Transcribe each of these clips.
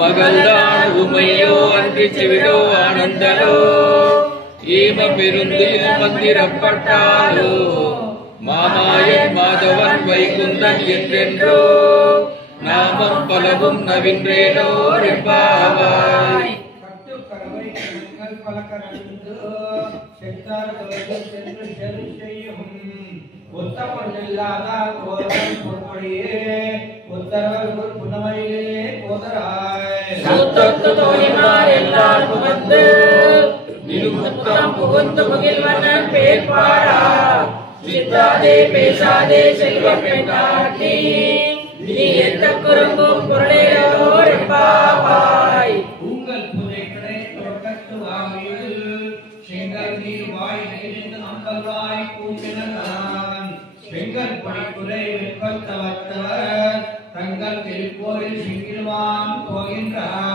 மகள்தான் உமையோ அன்றி செவிடோ ஆனந்தலோ ஈம பெருந்தில் மந்திரப்பட்டாலோ மாமாயன் மாதவன் வைகுந்தன் என்றென்றோ நாமம் பலவும் நவின்றேனோ ரெம்பாவாய் பேசாதே செல்வ பெண்ணாட்டி நீ எந்த குறுங்கும் பொருளேரோ ரெம்பாவாய். உங்கள் புதைகளை தொடக்கத்து வாயில் செங்கல் நீர் வாய் நெறிந்து அம்பல்வாய் பூமினதான் செங்கல் பணிக்குறை வெப்பத்தவத்தவர் தங்கள் திருக்கோயில் செங்கிடுவான் போகின்றார்.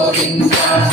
Govinda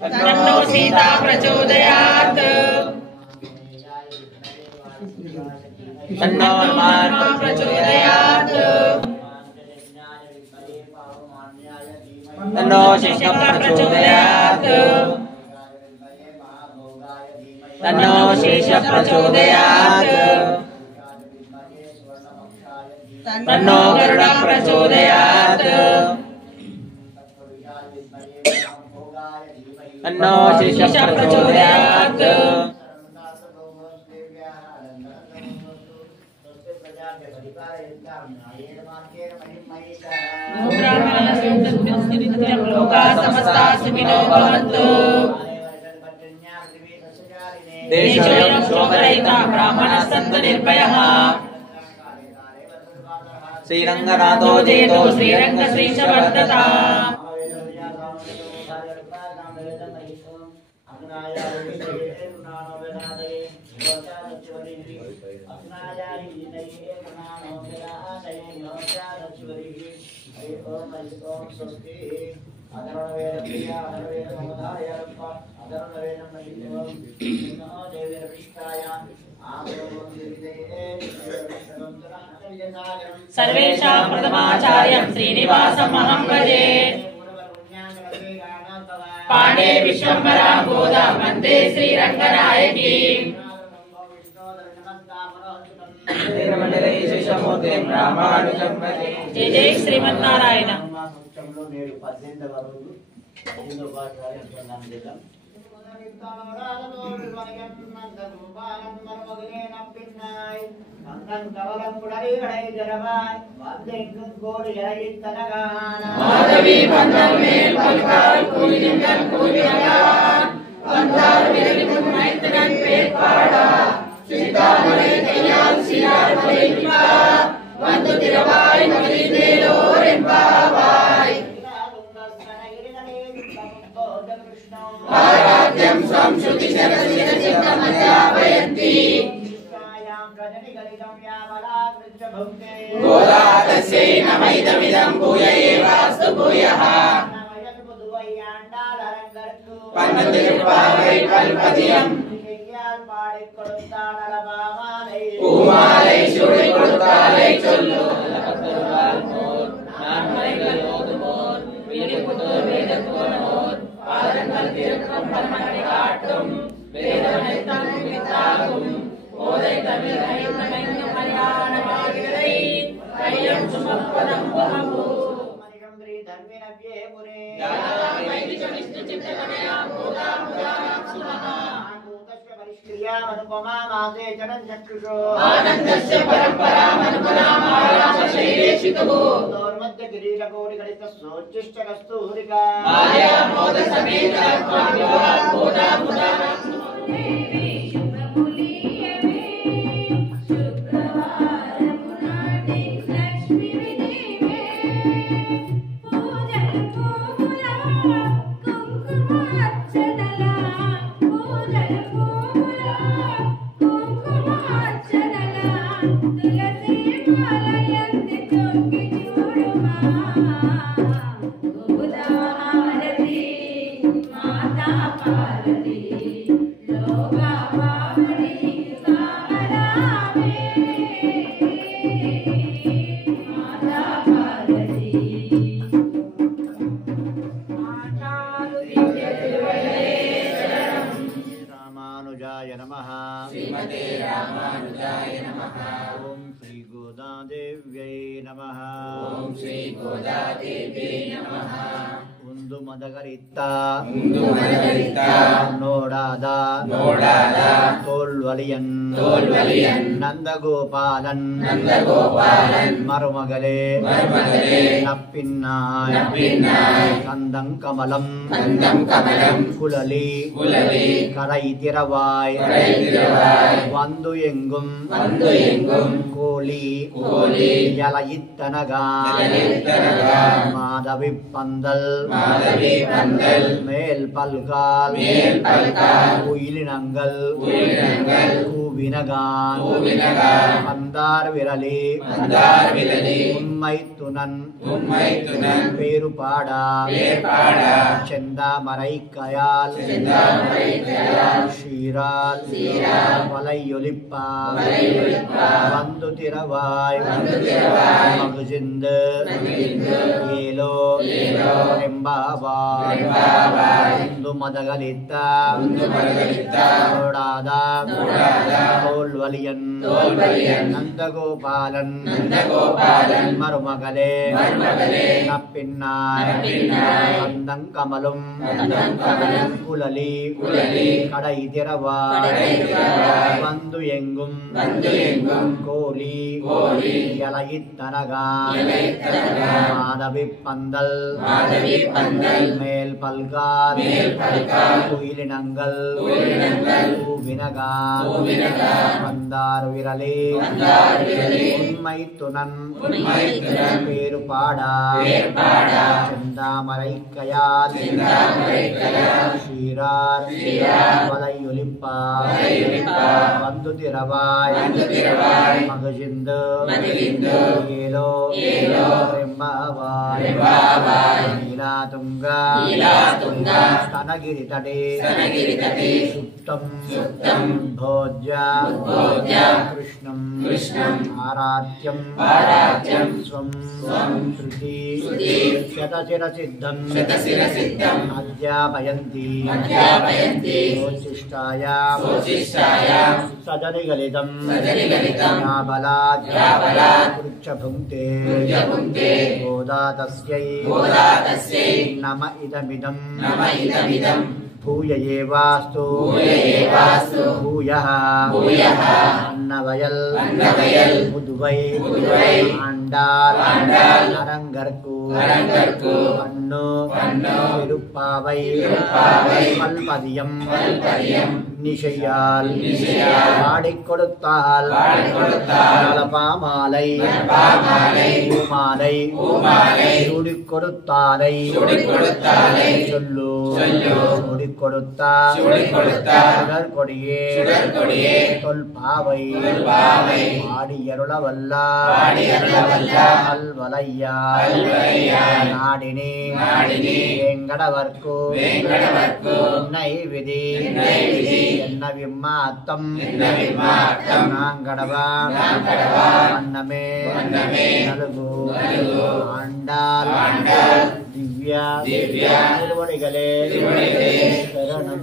तन्नो सीता प्रचोदयात् तन्नो हनुमान प्रचोदयात् तन्नो शिष्य प्रचोदयात् तन्नो शिष्य प्रचोदयात् तन्नो गरुड प्रचोदयात् तन्नो शिष्य प्रचोदयात् लोकाः समस्ताः सुखिनो भवन्तु देशोऽयं शोकरहितः ब्राह्मणः सन्तु निर्भयः श्रीरंगनाथो जयतु श्रीरंग श्रीश वर्धता सर्वेषां प्रथमाचार्यं श्रीनिवासमहं भजे पाणे विश्वम्भरा गोदा वन्दे श्रीरंगनायकी जय जय श्रीमन्नारायण மாதவி பந்தல் மேல் பல்கால் கூலிங்கள் கூலியான் வந்தார் விரலிக்கும் மைத்தனன் பேர் பாடா சீதாமலை கையால் சீரார் மலைப்பா வந்து திரவாய் மகிழ்ந்தேலோர் என்பாவாய் ஆராத்யம் சம்சுதி சரசிர சித்தமத்யாபயந்தி गोदातस्यै नमैदमिदं भूय एवास्तु भूयः पन्नतिरुप्पावै कल्पदियम् பூமாலை சுடை கொடுத்தாலை சொல்லு நான்மறைகள் ஓதுவோர் விழிப்புத்தோர் வேதத்தோர் பாதங்கள் திருக்கும் பரமனை காட்டும் வேதனைத்தான் வித்தாகும் ஓதை தமிழ் ஐந்தமைந்து மரியாதமாகிறதை கையம் சுமப்பதம் புகம்பு மணிகந்திரி தர்மினவ்யே புரே தாதாமைதி சமிஷ்ட சித்தகமயா பூதா புராணம் சுமஹா பூதஸ்ய பரிஷ்க்ரியா மனுபமா மாசே ஜனன் சக்ஷுஷோ ஆனந்தஸ்ய பரம்பராம் அனுபனாமாயாச சைலேஷிதோ தோர்மத்ய கிரீடகோடி கடித சோச்சிஷ்ட கஸ்தூரிகா மாயா மோத சமேத அத்மாவிவாத் பூதா புராணம் நந்தகோபாலன் மருமகளே நப்பின்னாய் கந்தம் கமலம் குழலி கரை திரவாய் வந்து எங்கும் கோழி யலயித்தனகான் மாதவி பந்தல் மேல் பல்கால் குயிலினங்கள் கூவினகான் பந்தார் விரலி உண்மை துணன் பேரு பாடா செந்தாமரை கயால் ஷீரால் வலையொலிப்பா வந்து திரவாய் மகுஜிந்து ஏலோ ಎಂಬಾವಾಯ್ ಇಂದು ಮದಗಲಿತ್ತ ನೋಡಾದ ತೋಲ್ವಲಿಯನ್ ನಂದಗೋಪಾಲನ್ ಮರುಮಗಳೇ ನಪ್ಪಿನ್ನಾಯ್ ಕಂದಂಕಮಲುಂ ಕುಲಲಿ கடை திரவாய் வந்து எங்கும் கோழி யலயித்தனகான் மாதவி பந்தல் மேல் பல்கால் குயிலினங்கள் వినగా వందారు విరలే ఉన్మైతునన్ పేరు పాడా చెందామరైక్కయాల్ శ్రీరార్ వలయులింప వందు తిరవాయ్ మగజిందు ఏలో రెంబావాయ్ నీలాతుంగా స్తనగిరితటే సుప్తం భోజ్య కృష్ణం ఆరాధ్యం స్వం శృతి శతశిరసిద్ధం అధ్యాపయంతి సజనిగలితం బలాత్ పృచ్చభుంక్తే గోదాతస్యై నమ ఇదమిదం భూయ ఏవాస్తు భూయః అన్నవయల్ ముదువై ఆండాల్ அரங்கற்கு அண்ணு திருப்பாவை பல்பதியம் நிஷையால் பாடிக் கொடுத்தால் நலபாமாலை பூமாலை சூடிக் கொடுத்தாலை சொல்லு சூடிக் கொடுத்தா சுடற்கொடியே தொல்பாவை பாடியருள வல்லையா నాడిని వెంకటవర్కు విధి ఎన్న విమ్మాత్తం నాంగడవ అన్నమే నలుగు ఆండాల్ దివ్య తిరువడిగలే శరణం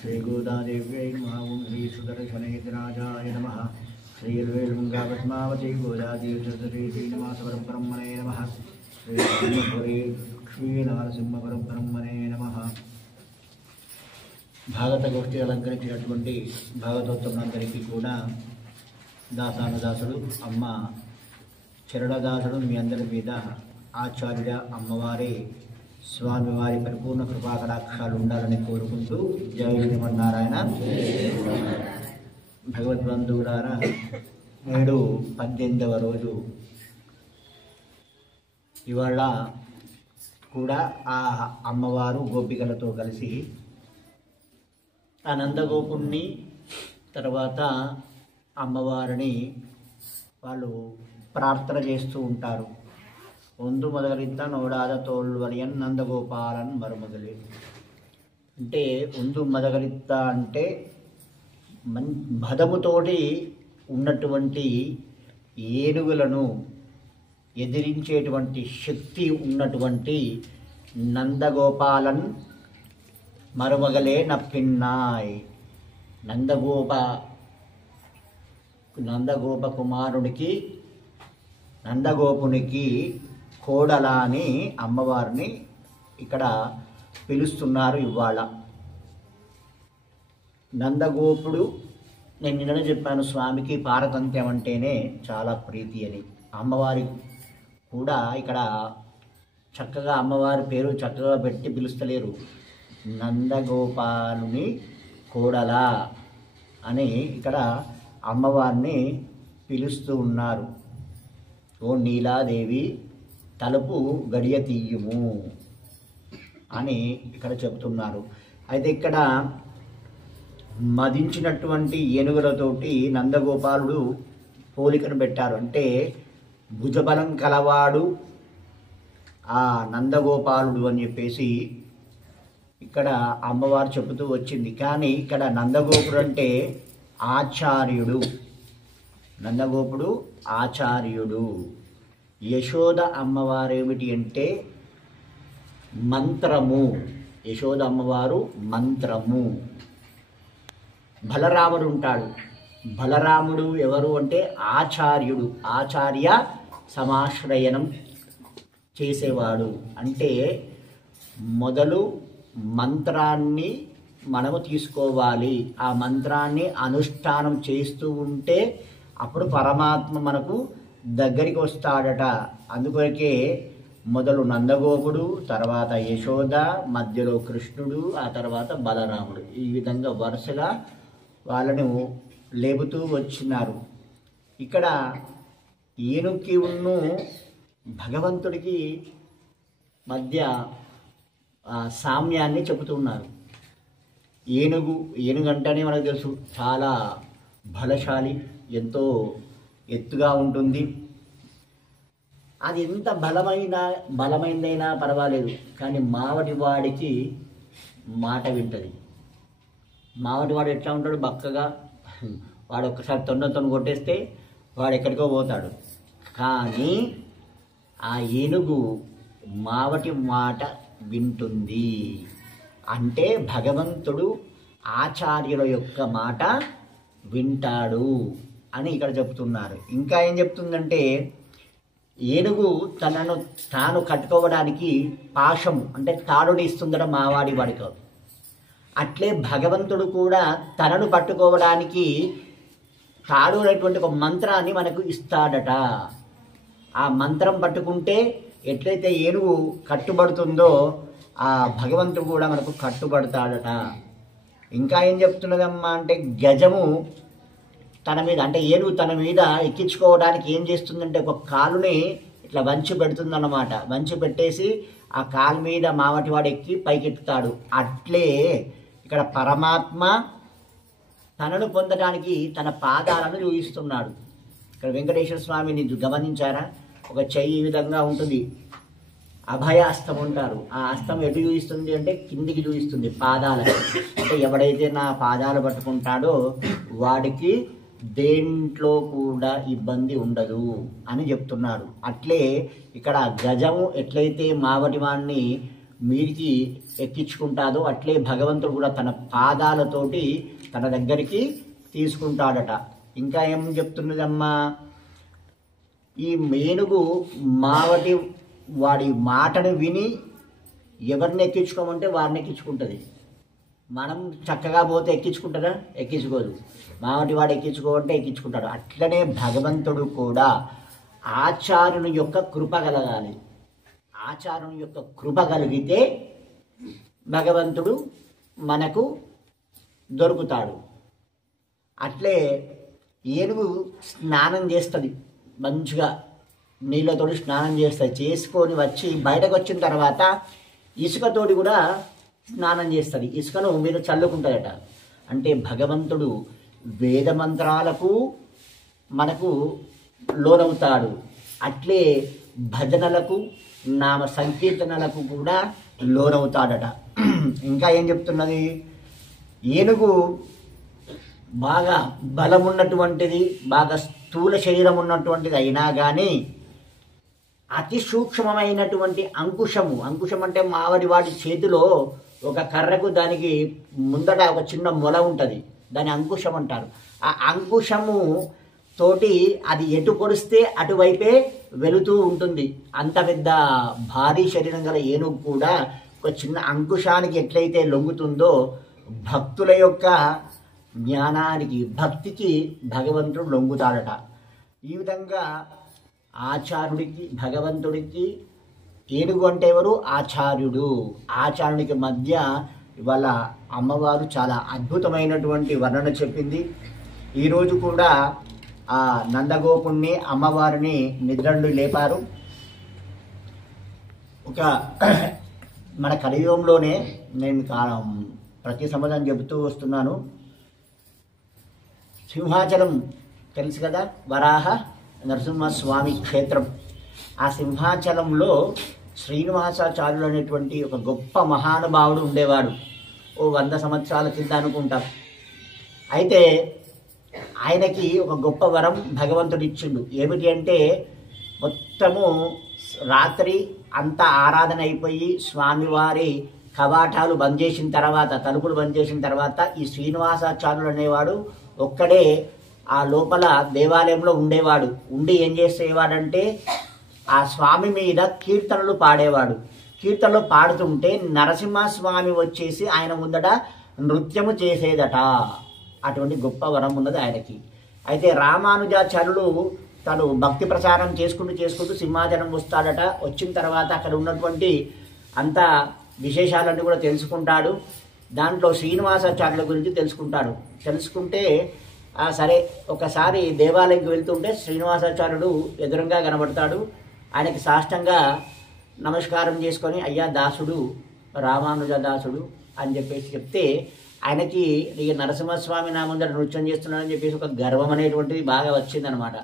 శ్రీ గోదాదేవ్యై నమః. ఓం శ్రీ సుదర్శనేత్రాజాయ నమః. శ్రీర్వేల్మంగాపద్మావతి గోదాదేవి నమాసపరబ్రహ్మణే నమః. శ్రీ సింహపురి లక్ష్మీనరసింహపరబ్రహ్మణే నమః. భాగవత గోష్ఠి అలంకరించినటువంటి భాగవతోత్తములందరికీ కూడా దాసానుదాసుడు అమ్మ చరణదాసుడు మీ అందరి మీద ఆచార్యుడ అమ్మవారి స్వామివారి పరిపూర్ణ కృపాకటాక్షాలు ఉండాలని కోరుకుంటూ జై శ్రీమన్నారాయణ. భగవద్బంధువులారా, నేడు 18వ రోజు. ఇవాళ కూడా ఆ అమ్మవారు గోపికలతో కలిసి ఆ నందగోపుణ్ణి తర్వాత అమ్మవారిని వాళ్ళు ప్రార్థన చేస్తూ ఉంటారు. ఒందు మొదలరిత నోడాద తోల్వలియన్ నందగోపాలన్ మరుమగలి అంటే ఒందు మొదలరిత అంటే మదముతోటి ఉన్నటువంటి ఏనుగులను ఎదిరించేటువంటి శక్తి ఉన్నటువంటి నందగోపాలన్ మరుమగలే నప్పిన్నాయ్. నందగోప కుమారునికి నందగోపునికి కోడలా అని అమ్మవారిని ఇక్కడ పిలుస్తున్నారు ఇవాళ. నందగోపుడు, నేను నిన్ననే చెప్పాను, స్వామికి పారతంత్యం అంటేనే చాలా ప్రీతి అని. అమ్మవారి కూడా ఇక్కడ చక్కగా అమ్మవారి పేరు చక్కగా పెట్టి పిలుస్తలేరు. నందగోపాలుని కోడలా అని ఇక్కడ అమ్మవారిని పిలుస్తూ ఉన్నారు. ఓ నీలాదేవి తలుపు గడియ తీయుము అని ఇక్కడ చెబుతున్నారు. అయితే ఇక్కడ మదించినటువంటి ఏనుగులతోటి నందగోపాలుడు పోలికను పెట్టారు. అంటే భుజబలం కలవాడు ఆ నందగోపాలుడు అని చెప్పేసి ఇక్కడ అమ్మవారు చెబుతూ వచ్చింది. కానీ ఇక్కడ నందగోపుడు అంటే ఆచార్యుడు. నందగోపుడు ఆచార్యుడు. యశోద అమ్మవారు ఏమిటి అంటే మంత్రము. యశోద అమ్మవారు మంత్రము. బలరాముడు ఉంటాడు. బలరాముడు ఎవరు అంటే ఆచార్యుడు. ఆచార్య సమాశ్రయనం చేసేవాడు. అంటే మొదలు మంత్రాన్ని మనము తీసుకోవాలి. ఆ మంత్రాన్ని అనుష్ఠానం చేస్తూ ఉంటే అప్పుడు పరమాత్మ మనకు దగ్గరికి వస్తాడట. అందుకొరకే మొదలు నందగోపుడు, తర్వాత యశోద, మధ్యలో కృష్ణుడు, ఆ తర్వాత బలరాముడు. ఈ విధంగా వరుసగా వాళ్ళను లేపుతూ వచ్చినారు. ఇక్కడ ఏనుగుకి ఉన్ను భగవంతుడికి మధ్య సామ్యాన్ని చెబుతున్నారు. ఏనుగు అంటేనే మనకు తెలుసు చాలా బలశాలి, ఎంతో ఎత్తుగా ఉంటుంది. అది ఎంత బలమైందైనా పర్వాలేదు, కానీ మావటి వాడికి మాట వింటది. మావటి వాడు ఎట్లా ఉంటాడు? బక్కగా, వాడు ఒక్కసారి తొండతో కొట్టేస్తే వాడు ఎక్కడికో పోతాడు. కానీ ఆ ఏనుగు మావటి మాట వింటుంది. అంటే భగవంతుడు ఆచార్యుల యొక్క మాట వింటాడు అని ఇక్కడ చెప్తున్నారు. ఇంకా ఏం చెప్తుందంటే, ఏనుగు తనను తాను కట్టుకోవడానికి పాశము అంటే తాడుని ఇస్తుందట మావాడి వాడికి. అట్లే భగవంతుడు కూడా తనను పట్టుకోవడానికి తాడు అనేటువంటి ఒక మంత్రాన్ని మనకు ఇస్తాడట. ఆ మంత్రం పట్టుకుంటే ఎట్లయితే ఏనుగు కట్టుబడుతుందో ఆ భగవంతుడు కూడా మనకు కట్టుబడతాడట. ఇంకా ఏం చెప్తున్నదమ్మా అంటే, గజము తన మీద అంటే ఏనుగు తన మీద ఎక్కించుకోవడానికి ఏం చేస్తుందంటే ఒక కాలుని ఇట్లా వంచి పెడుతుందన్నమాట. వంచి పెట్టేసి ఆ కాలు మీద మావటివాడు ఎక్కి పైకెత్తుతాడు. అట్లే ఇక్కడ పరమాత్మ తనను పొందడానికి తన పాదాలను చూపిస్తున్నాడు. ఇక్కడ వెంకటేశ్వర స్వామిని గమనించారా? ఒక చెయ్యి ఈ విధంగా ఉంటుంది, అభయాస్తం ఉంటారు. ఆ అస్తం ఎటు చూపిస్తుంది అంటే కిందికి చూపిస్తుంది, పాదాలకు. అంటే ఎవడైతే నా పాదాలు పట్టుకుంటాడో వాడికి దేంట్లో కూడా ఇబ్బంది ఉండదు అని చెప్తున్నాడు. అట్లే ఇక్కడ గజము ఎట్లయితే మావటి వాడిని మీరికి ఎక్కించుకుంటాదో అట్లే భగవంతుడు కూడా తన పాదాలతోటి తన దగ్గరికి తీసుకుంటాడట. ఇంకా ఏం చెప్తున్నదమ్మా, ఈ ఏనుగు మావటి వాడి మాటను విని ఎవరిని ఎక్కించుకోమంటే వారిని ఎక్కించుకుంటుంది. మనం చక్కగా పోతే ఎక్కించుకుంటారా? ఎక్కించుకోదు. మావటి వాడు ఎక్కించుకోమంటే ఎక్కించుకుంటాడు. అట్లనే భగవంతుడు కూడా ఆచార్యుని యొక్క కృప కలగాలి. ఆచార్యుని యొక్క కృప కలిగితే భగవంతుడు మనకు దొరుకుతాడు. అట్లే ఏనుగు స్నానం చేస్తుంది, మంచిగా నీళ్ళతోటి స్నానం చేస్తుంది. చేసుకొని వచ్చి బయటకు వచ్చిన తర్వాత ఇసుకతోటి కూడా స్నానం చేస్తుంది. ఇసుకను మీద చల్లుకుంటుందట. అంటే భగవంతుడు వేద మంత్రాలకు మనకు లోనవుతాడు. అట్లే భజనలకు నామ సంకీర్తనలకు కూడా లోనవుతాడట. ఇంకా ఏం చెప్తున్నది, ఏనుగు బాగా బలం ఉన్నటువంటిది, బాగా స్థూల శరీరం ఉన్నటువంటిది అయినా కానీ అతి సూక్ష్మమైనటువంటి అంకుశం అంటే మావడి వాడి చేతిలో ఒక కర్రకు దానికి ముందట ఒక చిన్న మొల ఉంటుంది, దాని అంకుశం అంటారు. ఆ అంకుశము తోటి అది ఎటు పొడిస్తే అటువైపే వెళుతూ ఉంటుంది. అంత పెద్ద భారీ శరీరం గల ఏనుగు కూడా ఒక చిన్న అంకుశానికి ఎట్లయితే లొంగుతుందో భక్తుల యొక్క జ్ఞానానికి భక్తికి భగవంతుడు లొంగుతాడట. ఈ విధంగా ఆచార్యుడికి భగవంతుడికి ఏనుగు అంటే ఎవరు? ఆచార్యుడు. ఆచార్యునికి మధ్య ఇవాళ అమ్మవారు చాలా అద్భుతమైనటువంటి వర్ణన చెప్పింది. ఈరోజు కూడా ఆ నందగోపుణ్ణి అమ్మవారిని నిద్ర నుండి లేపారు. ఒక మన కలియుగంలోనే నేను ప్రతి సంవత్సరం చెబుతూ వస్తున్నాను, సింహాచలం తెలుసు కదా, వరాహ నరసింహస్వామి క్షేత్రం. ఆ సింహాచలంలో శ్రీనివాసాచార్యులు అనేటువంటి ఒక గొప్ప మహానుభావుడు ఉండేవాడు. 100 సంవత్సరాల కింద అనుకుంటాం. అయితే ఆయనకి ఒక గొప్ప వరం భగవంతుడు ఇచ్చిండు. ఏమిటి అంటే, మొత్తము రాత్రి అంతా ఆరాధన అయిపోయి స్వామివారి కవాటాలు బంద్ చేసిన తర్వాత, తలుపులు బంద్ చేసిన తర్వాత ఈ శ్రీనివాసాచార్యులు అనేవాడు ఒక్కడే ఆ లోపల దేవాలయంలో ఉండేవాడు. ఉండి ఏం చేసేవాడంటే ఆ స్వామి మీద కీర్తనలు పాడేవాడు. కీర్తనలు పాడుతుంటే నరసింహస్వామి వచ్చేసి ఆయన ముందట నృత్యము చేసేదట. అటువంటి గొప్ప వరం ఉన్నది ఆయనకి. అయితే రామానుజాచార్యులు తను భక్తి ప్రచారం చేసుకుంటూ సింహాచలం వస్తాడట. వచ్చిన తర్వాత అక్కడ ఉన్నటువంటి అంత విశేషాలన్నీ కూడా తెలుసుకుంటాడు. దాంట్లో శ్రీనివాసాచార్యుల గురించి తెలుసుకుంటే సరే ఒకసారి దేవాలయంకి వెళ్తుంటే శ్రీనివాసాచార్యుడు ఎదురుగా కనబడతాడు. ఆయనకి సాష్టంగా నమస్కారం చేసుకొని అయ్యా దాసుడు రామానుజ దాసుడు అని చెప్పేసి చెప్తే ఆయనకి ఇక నరసింహస్వామి నా ముందర నృత్యం చేస్తున్నాడని చెప్పేసి ఒక గర్వం అనేటువంటిది బాగా వచ్చిందనమాట.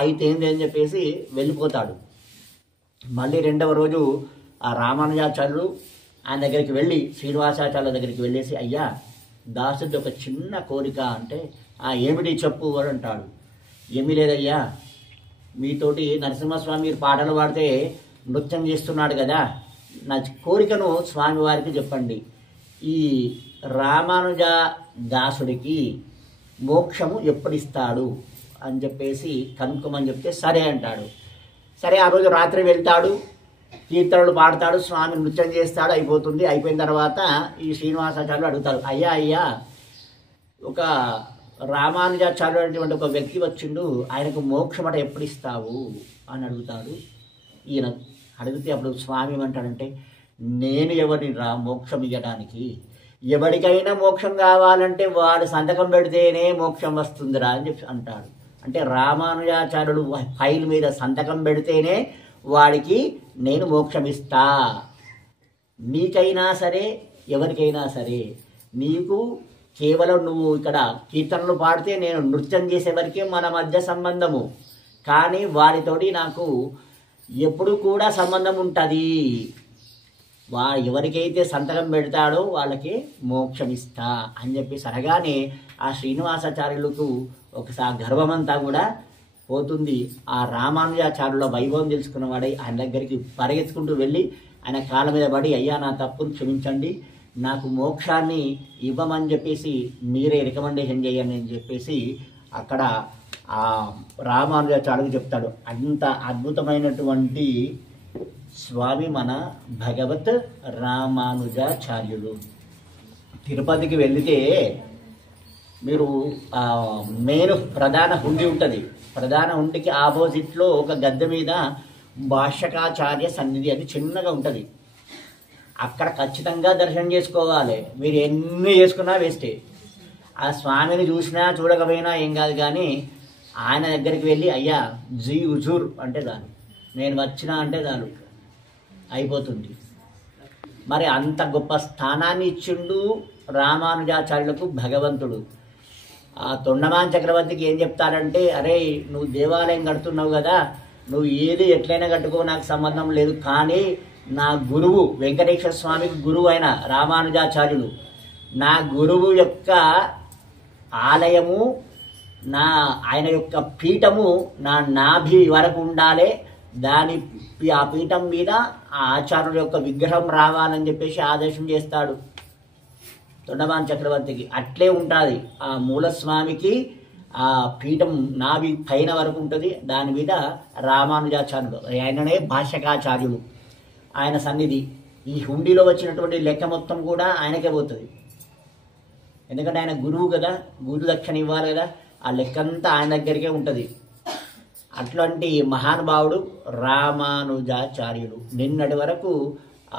అయితే ఏంది అని చెప్పేసి వెళ్ళిపోతాడు. మళ్ళీ రెండవ రోజు ఆ రామానుజాచార్యులు ఆయన దగ్గరికి వెళ్ళి శ్రీనివాసాచార్యుల దగ్గరికి వెళ్ళేసి అయ్యా దాసుడి ఒక చిన్న కోరిక అంటే ఏమిటి చెప్పు అని అంటాడు. ఏమీ లేదయ్యా, మీతోటి నరసింహస్వామి మీరు పాటలు పాడితే నృత్యం చేస్తున్నాడు కదా, నా కోరికను స్వామివారికి చెప్పండి. ఈ రామానుజ దాసుడికి మోక్షము ఎప్పుడిస్తాడు అని చెప్పేసి కనుక్కోమని చెప్తే సరే అంటాడు. సరే ఆ రోజు రాత్రి వెళ్తాడు, కీర్తనలు పాడతాడు, స్వామి నృత్యం చేస్తాడు, అయిపోతుంది. అయిపోయిన తర్వాత ఈ శ్రీనివాసాచార్యులు అడుగుతాడు, అయ్యా ఒక రామానుజాచార్యుడు అనేటువంటి ఒక వ్యక్తి వచ్చిండు, ఆయనకు మోక్షమట ఎప్పుడు ఇస్తావు అని అడుగుతాడు. ఈయన అడిగితే అప్పుడు స్వామి ఏమంటాడంటే నేను ఎవరిని మోక్షం ఇవ్వడానికి, ఎవరికైనా మోక్షం కావాలంటే వాడు సంతకం పెడితేనే మోక్షం వస్తుందిరా అని చెప్పి అంటాడు. అంటే రామానుజాచార్యుడు ఫైల్ మీద సంతకం పెడితేనే వాడికి నేను మోక్షం ఇస్తా. నీకైనా సరే ఎవరికైనా సరే, నీకు కేవలం నువ్వు ఇక్కడ కీర్తనలు పాడితే నేను నృత్యం చేసే వరకే మన మధ్య సంబంధము, కానీ వారితోటి నాకు ఎప్పుడు కూడా సంబంధం ఉంటుంది. ఎవరికైతే సంతకం పెడతాడో వాళ్ళకి మోక్షం ఇస్తా అని చెప్పేసి అనగానే ఆ శ్రీనివాసాచార్యులకు ఒకసారి గర్వమంతా కూడా పోతుంది. ఆ రామానుజాచార్యుల వైభవం తెలుసుకున్నవాడై ఆయన దగ్గరికి పరిగెత్తుకుంటూ వెళ్ళి ఆయన కాళ్ళ మీద పడి అయ్యా నా తప్పును క్షమించండి, నాకు మోక్షాన్ని ఇవ్వమని చెప్పేసి మీరే రికమెండేషన్ చేయండి అని చెప్పేసి అక్కడ ఆ రామానుజాచార్యులకు చెప్తాడు. అంత అద్భుతమైనటువంటి స్వామి మన భగవత్ రామానుజాచార్యులు. తిరుపతికి వెళితే మీరు మెయిన్ ప్రధాన హుండీ ఉంటుంది. ప్రధాన హుండీకి ఆపోజిట్లో ఒక గద్దె మీద భాష్యకాచార్య సన్నిధి అని చిన్నగా ఉంటుంది. అక్కడ ఖచ్చితంగా దర్శనం చేసుకోవాలి. మీరు ఎన్ని చేసుకున్నా వేస్టే. ఆ స్వామిని చూసినా చూడకపోయినా ఏం కాదు, కానీ ఆయన దగ్గరికి వెళ్ళి అయ్యా జీ హుజూర్ అంటే చాలు, నేను వచ్చినా అంటే చాలు, అయిపోతుంది. మరి అంత గొప్ప స్థానాన్ని ఇచ్చిండు రామానుజాచార్యులకు భగవంతుడు. ఆ తొండమాన్ చక్రవర్తికి ఏం చెప్తారంటే, అరే నువ్వు దేవాలయం కడుతున్నావు కదా, నువ్వు ఏది ఎట్లయినా కట్టుకో, నాకు సంబంధం లేదు, కానీ నా గురువు వెంకటేశ్వర స్వామికి గురువు అయిన రామానుజాచార్యులు, నా గురువు యొక్క ఆలయము, ఆయన యొక్క పీఠము నా నాభి వరకు ఉండాలి, ఆ పీఠం మీద ఆ ఆచార్యుల యొక్క విగ్రహం రావాలని చెప్పేసి ఆదేశం చేస్తాడు తొండమాన్ చక్రవర్తికి. అట్లే ఉంటుంది ఆ మూలస్వామికి ఆ పీఠం నాభి పైన వరకు ఉంటుంది. దాని మీద రామానుజాచార్యుడు, ఆయననే భాష్యకాచార్యులు, ఆయన సన్నిధి. ఈ హుండీలో వచ్చినటువంటి లెక్క మొత్తం కూడా ఆయనకే పోతుంది. ఎందుకంటే ఆయన గురువు కదా, గురు దక్షిణ ఇవ్వాలి కదా, ఆ లెక్కంతా ఆయన దగ్గరికే ఉంటుంది. అట్లాంటి మహానుభావుడు రామానుజాచార్యులు. నిన్నటి వరకు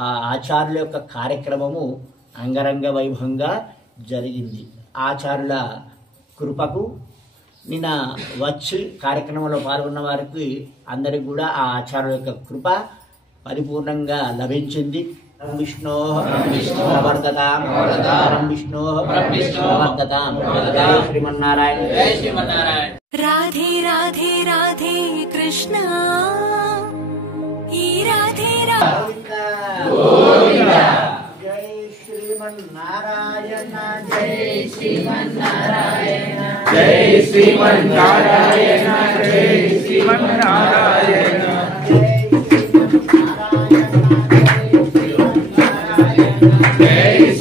ఆ ఆచార్యుల యొక్క కార్యక్రమము అంగరంగ వైభవంగా జరిగింది. ఆచార్యుల కృపకు నిన్న వచ్చి కార్యక్రమంలో పాల్గొన్న వారికి అందరికి కూడా ఆ ఆచార్యుల యొక్క కృప పరిపూర్ణంగా లభించింది. విష్ణో ప్రవర్ధతాం విష్ణో ప్రవర్ధతాం. జై శ్రీమన్నారాయణ. జై శ్రీమన్నారాయణ. రాధే రాధే రాధే కృష్ణ ఈ రాధే జై శ్రీమన్నారాయణ. జై శ్రీమన్నారాయణ. జై శ్రీమన్నారాయణ. జై శ్రీమన్నారాయణ. జై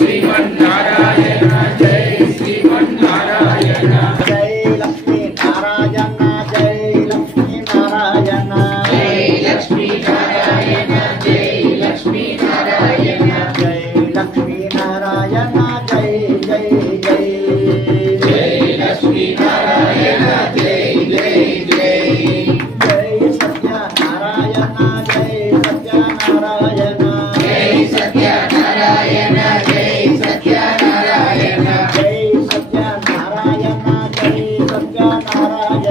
శ్రీమన్నారాయణ. జై శ్రీమన్నారాయణ. జై లక్ష్మీ నారాయణ. జై లక్ష్మీ నారాయణ. జై లక్ష్మీ నారాయణ. జై లక్ష్మీ నారాయణ. జై లక్ష్మీ నారాయణ. జై జై జై. జై లక్ష్మీ నారాయణ. జై జై జై. రాజ